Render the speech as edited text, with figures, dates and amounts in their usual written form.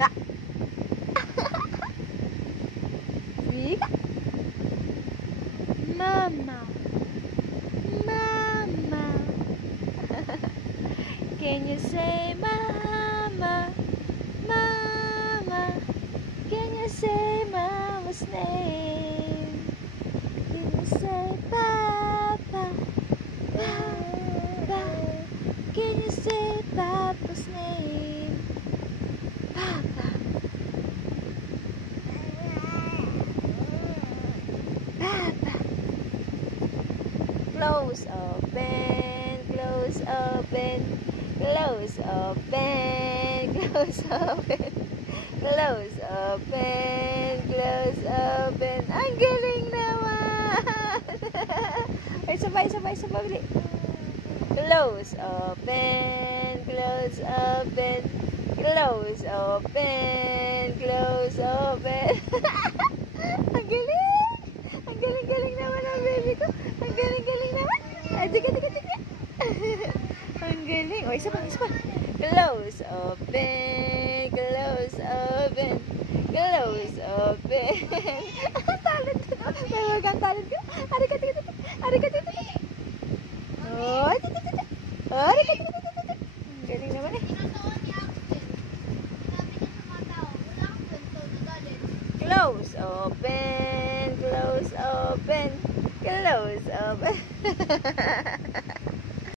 Ah. Vika. Mama. Mama. Can you say mama? Mama. Can you say mama's name? Can you say papa? Papa. Can you say papa's name? Papa. Papa. Close open, close open, close open, close open, close open, close open. Ang galing naman! Ay, sabay, bilis. Close open, close open, close open, close open. Ang galing! Ang galing naman ang baby ko. Ang galing naman. Tika. Ang galing. O, isa pa. Close open, close open, close open. Talent ko. May wagang talent ko. Arika. Oh, arika. Galing naman eh. Close open, close open, close open.